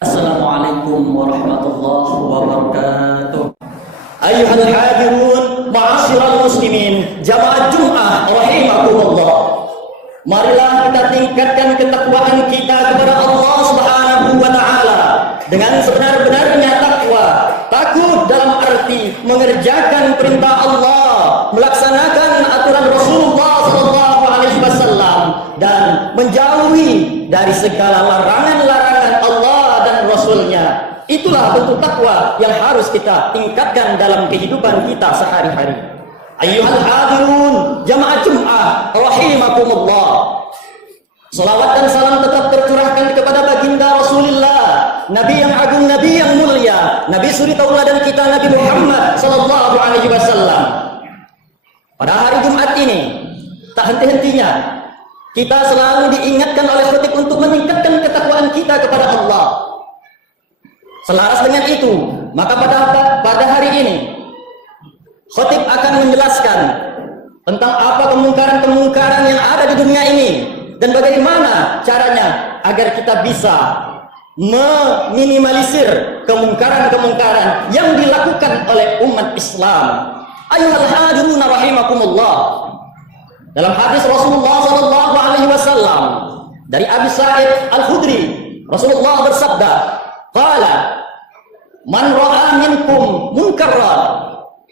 Assalamualaikum warahmatullahi wabarakatuh. Ayyuhal hadirun, ma'asyiral muslimin, jamaah Jumat rahimakumullah. Marilah kita tingkatkan ketakwaan kita kepada Allah Subhanahu wa taala dengan sebenar-benarnya takwa. Takut dalam arti mengerjakan perintah Allah, melaksanakan aturan Rasulullah sallallahu alaihi wasallam dan menjauhi dari segala larangan-larangan Allah dan Rasulnya. Itulah bentuk takwa yang harus kita tingkatkan dalam kehidupan kita sehari-hari. Ayyuhal hadirun, jamaah Jumat rahimakumullah. Salawat dan salam tetap tercurahkan kepada baginda Rasulullah, Nabi yang agung, Nabi yang mulia, Nabi suri tauladan kita, Nabi Muhammad sallallahu alaihi wasallam. Pada hari Jumat ini, tak henti-hentinya kita selalu diingatkan oleh khatib untuk meningkatkan ketakwaan kita kepada Allah. Selaras dengan itu, maka pada hari ini khatib akan menjelaskan tentang apa kemungkaran-kemungkaran yang ada di dunia ini dan bagaimana caranya agar kita bisa meminimalisir kemungkaran-kemungkaran yang dilakukan oleh umat Islam. Ayyuhal hadirun rahimakumullah. Dalam hadis Rasulullah sallallahu alaihi wasallam dari Abi Sa'id Al-Khudri, Rasulullah bersabda, qala man ra'a minkum munkaran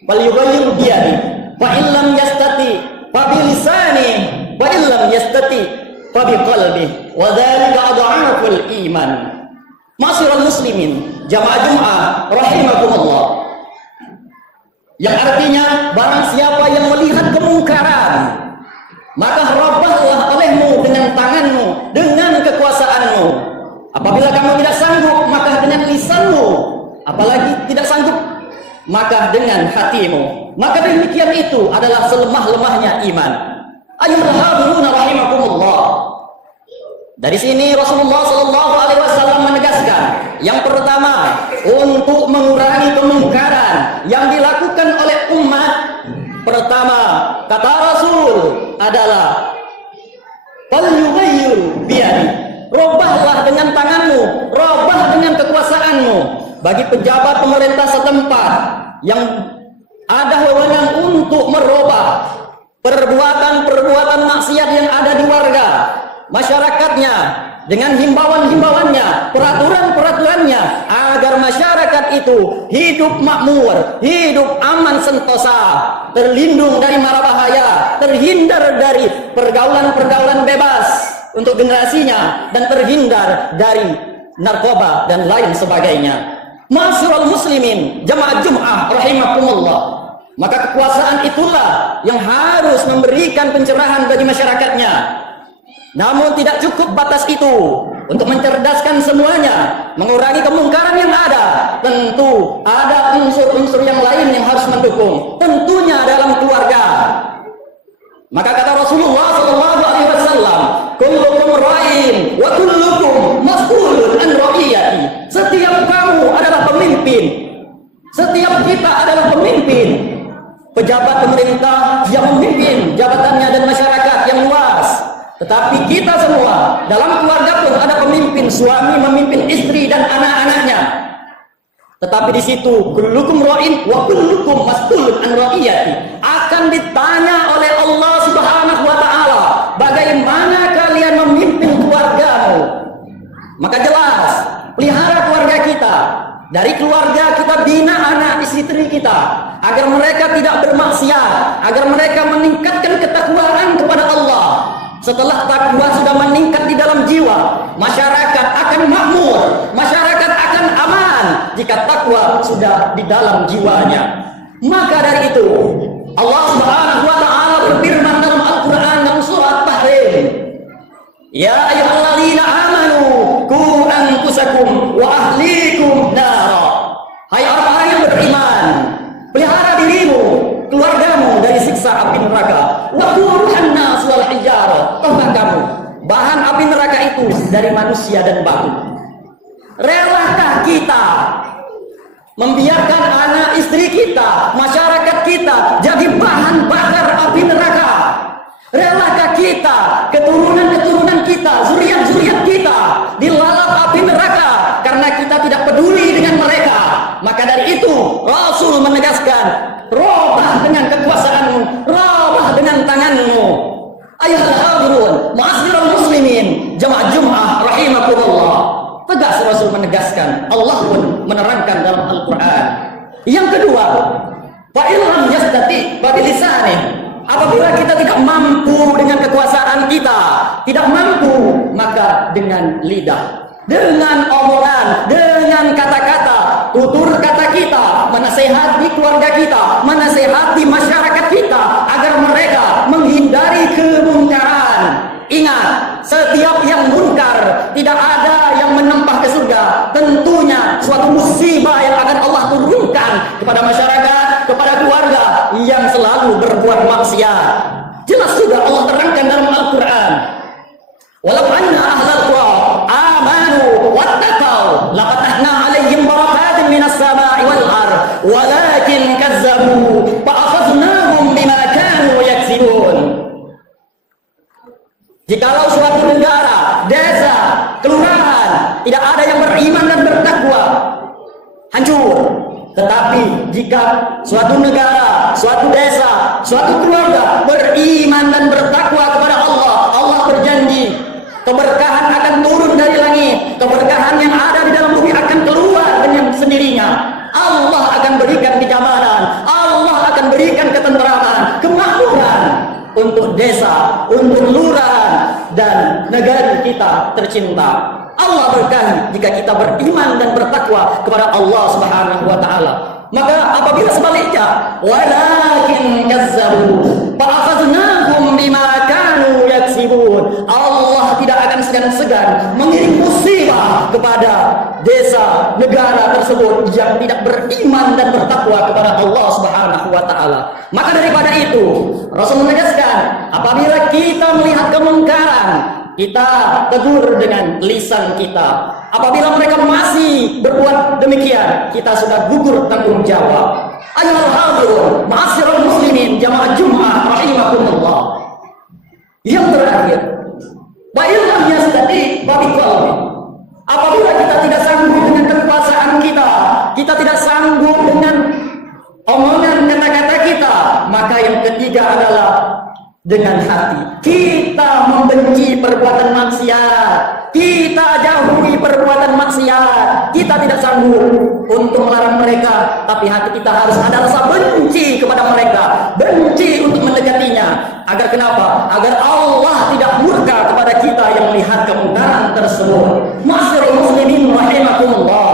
falyughayyir bi yadihi fa in lam yastati fa bi lisanihi wa in lam yastati fa bi qalbihi wa dzalika adhaful iman. Ma'asyiral muslimin, jamaah Jumat rahimakumullah. Yang artinya barang siapa yang melihat kemungkaran, maka robahlah olehmu dengan tanganmu, dengan kekuasaanmu. Apabila kamu tidak sanggup, maka dengan lisanmu. Apalagi tidak sanggup, maka dengan hatimu. Maka demikian itu adalah selemah-lemahnya iman. Ayyuhal hadirun rahimakumullah. Dari sini Rasulullah sallallahu alaihi wasallam menegaskan, yang pertama, untuk mengurangi kemungkaran yang dilakukan oleh umat, pertama, kata Rasul adalah falyughayyir biyadi. Robahlah dengan tanganmu, robah dengan kekuasaanmu. Bagi pejabat pemerintah setempat yang ada wewenang untuk merubah perbuatan-perbuatan maksiat yang ada di warga masyarakatnya dengan himbauan-himbauannya, peraturan-peraturannya, agar masyarakat itu hidup makmur, hidup aman sentosa, terlindung dari mara bahaya, terhindar dari pergaulan-pergaulan bebas untuk generasinya, dan terhindar dari narkoba dan lain sebagainya. Ma'asyiral muslimin, jamaah Jumat rahimakumullah. Maka kekuasaan itulah yang harus memberikan pencerahan bagi masyarakatnya. Namun tidak cukup batas itu untuk mencerdaskan semuanya, mengurangi kemungkaran yang ada. Tentu ada unsur-unsur yang lain yang harus mendukung, tentunya dalam keluarga. Maka kata Rasulullah sallallahu alaihi wasallam, kullukum ra'in wa kullukum mas'ulun an ra'iyati. Setiap kamu adalah pemimpin. Setiap kita adalah pemimpin. Pejabat pemerintah yang memimpin jabatannya dan masyarakat yang luas. Tetapi kita semua dalam keluarga pun ada pemimpin, suami memimpin istri dan anak-anaknya. Tetapi di situ kullukum ra'in wa kullukum mas'ulun an ra'iyati, akan ditanya oleh Allah Subhanahu wa taala, bagaimana kalian memimpin keluargamu. Maka jelas, pelihara keluarga kita. Dari keluarga kita bina anak istri kita agar mereka tidak bermaksiat, agar mereka meningkatkan ketakwaan kepada Allah. Setelah takwa sudah meningkat di dalam jiwa, masyarakat akan makmur, masyarakat akan aman jika takwa sudah di dalam jiwanya. Maka dari itu Allah Subhanahu wa taala berfirman dalam Al-Qur'an dalam surat Tahrim, ya ayyuhalladzina amanu qu anfusakum wa ahlikum nara. Hai orang-orang yang beriman, pelihara dirimu, keluargamu dari siksa api neraka. Wa quduhan nas wal hijarah. Tahukah kamu, bahan api neraka itu dari manusia dan batu. Relakah kita membiarkan anak istri kita, masyarakat kita jadi bahan bakar api neraka? Relakah keturunan-keturunan kita, zuriat-zuriat kita dilalap api neraka karena kita kita tidak peduli dengan mereka. Maka dari itu Rasul menegaskan, robah dengan kekuasaanmu, robah dengan tanganmu. Ayuhal hadirun, ma'asyiral muslimin, jamaah Jum'ah rahimakumullah. Tegas Rasul menegaskan, Allah pun menerangkan dalam Al-Quran. Yang kedua, fa illam yastati fa bilisani. Apabila kita tidak mampu dengan kekuasaan kita, tidak mampu, maka dengan lidah, dengan omongan, dengan kata-kata, tutur kata kita, menasehati keluarga kita, menasehati masyarakat kita agar mereka menghindari kemungkaran. Ingat, setiap yang munkar tidak ada yang menempah ke surga. Tentunya suatu musibah yang akan Allah turunkan kepada masyarakat, kepada keluarga yang selalu berbuat maksiat. Jelas sudah Allah terangkan dalam Al-Quran. Walau anna ahlal qura amanu wattaqau laqatahna 'alaihim barakatin minas sama'i wal ardh walakin kazzabu fa akhadnahum bima kanu yaksibun. Jikalau suatu negara, desa, kelurahan tidak ada yang beriman dan bertakwa, hancur. Tetapi jika suatu negara, suatu desa, suatu keluarga beriman dan bertakwa kepada Allah, Allah berjanji keberkahan akan turun dari langit, keberkahan yang ada di dalam bumi akan keluar dengan sendirinya. Allah akan berikan kenyamanan, Allah akan berikan ketenteraman, kemakmuran untuk desa, untuk lurah dan negara kita tercinta. Allah berkahi jika kita beriman dan bertakwa kepada Allah Subhanahu wa taala. Maka apabila sebaliknya, walakin kazzabu fa akhadnahum bima kanu yaksibun. Allah tidak akan segan-segan mengirim musibah kepada desa, negara tersebut yang tidak beriman dan bertakwa kepada Allah Subhanahu wa taala. Maka daripada itu, Rasul menegaskan, apabila kita melihat kemungkaran, kita tegur dengan lisan kita. Apabila mereka masih berbuat demikian, kita sudah gugur tanggung jawab. Ayyuhal hadirun, ma'asyiral muslimin, jamaah Jum'ah rahimakumullah. Yang terakhir, wa illam yastati fa biqalbi. Apabila kita tidak sanggup dengan kekuasaan kita, kita tidak sanggup dengan omongan kata-kata kita, maka yang ketiga adalah dengan hati. Kita membenci perbuatan maksiat, kita jauhi perbuatan maksiat. Kita tidak sanggup untuk melarang mereka, tapi hati kita harus ada rasa benci kepada mereka, benci untuk mendekatinya. Agar kenapa? Agar Allah tidak murka kepada kita yang melihat kemungkaran tersebut. Ma'asyiral muslimin rahimakumullah.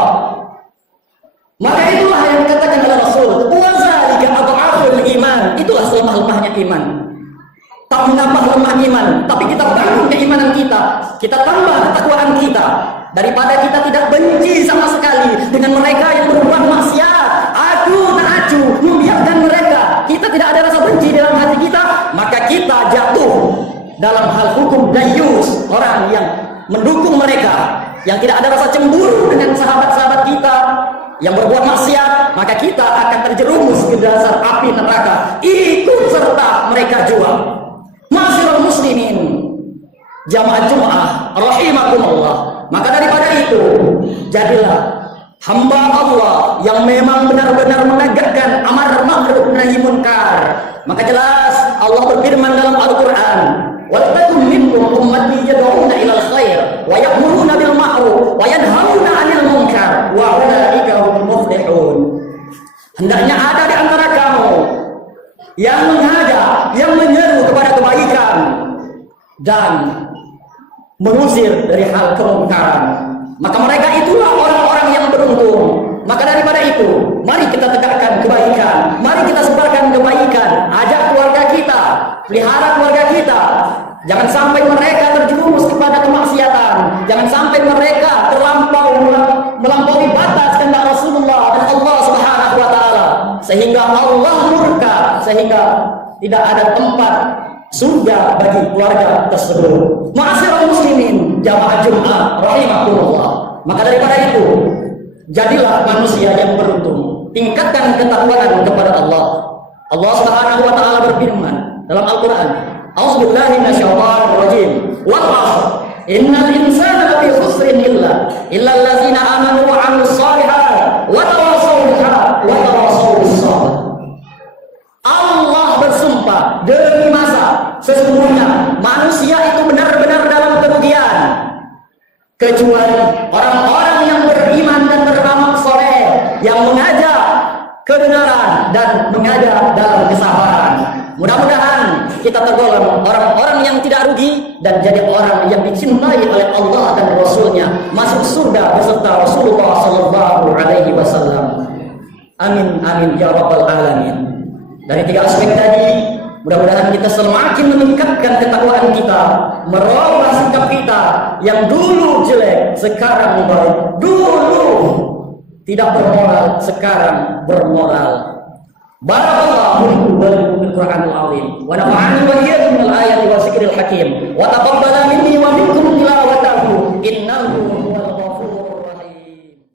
Maka itulah yang dikatakan oleh Rasul, wa zalika adhaful iman. Itulah selemah-lemahnya iman. Tak menambah lemah iman, tapi kita bangun keimanan kita tambah ketakwaan kita. Daripada kita tidak benci sama sekali dengan mereka yang berbuat maksiat, aku tak acu membiarkan mereka, kita tidak ada rasa benci dalam hati kita, maka kita jatuh dalam hal hukum dayus, orang yang mendukung mereka, yang tidak ada rasa cemburu dengan sahabat-sahabat kita yang berbuat maksiat, maka kita akan terjerumus ke dasar api neraka, ikut serta mereka juga. Ma'asyiral muslimin, jamaah Jum'ah rahimakumullah. Maka daripada itu, jadilah hamba Allah yang memang benar-benar menegakkan amar ma'ruf nahi munkar. Maka jelas Allah berfirman dalam Al-Qur'an, "Waltakum minkum ummatin yad'una ilal khair wa ya'muruna bil ma'ruf wa yanhauna 'anil munkar wa ulaika humul muflihun." Hendaknya ada di antara kamu yang mengajak, yang menyeru kepada kebaikan dan mengusir dari hal kemungkaran. Maka mereka itulah orang-orang yang beruntung. Maka daripada itu, mari kita tegakkan kebaikan, mari kita sebarkan kebaikan, ajak keluarga kita, pelihara keluarga kita. Jangan sampai mereka terjerumus kepada kemaksiatan, jangan sampai mereka melampaui batas kehendak Rasulullah dan Allah Subhanahu wa taala, sehingga Allah murka, sehingga tidak ada tempat surga bagi keluarga tersebut. Ma'asyiral muslimin, jamaah Jum'ah rahimakumullah. Maka daripada itu, jadilah manusia yang beruntung. Tingkatkan ketakwaan kepada Allah. Allah Subhanahu wa taala berfirman dalam Al-Qur'an, "A'udzubillahi minasyaitonir rajim. Wal 'ashr, Innal insana lafi khusrin illa allazina amanu wa 'amilus shalihat wa tawassaw bil haqq wa tawassaw bis sabr. Allah bersumpah demi masa sesungguhnya manusia itu benar-benar dalam kerugian kecuali orang-orang yang beriman dan beramal soleh, yang mengajak kebenaran dan mengajak dalam kesabaran. Mudah-mudahan kita tergolong orang-orang yang tidak rugi dan jadi orang yang dicintai oleh Allah dan Rasulnya, masuk surga beserta Rasulullah Sallallahu Alaihi Wasallam. Amin amin ya rabbal alamin. Dari tiga aspek tadi, mudah-mudahan kita semakin meningkatkan ketakwaan kita, merubah sikap kita yang dulu jelek sekarang baik, dulu tidak bermoral sekarang bermoral. Barakallahu bil Qur'anil azim wa nafa'ani wa iyyakum minal ayati wa zikril hakim wa taqabbala minni wa minkum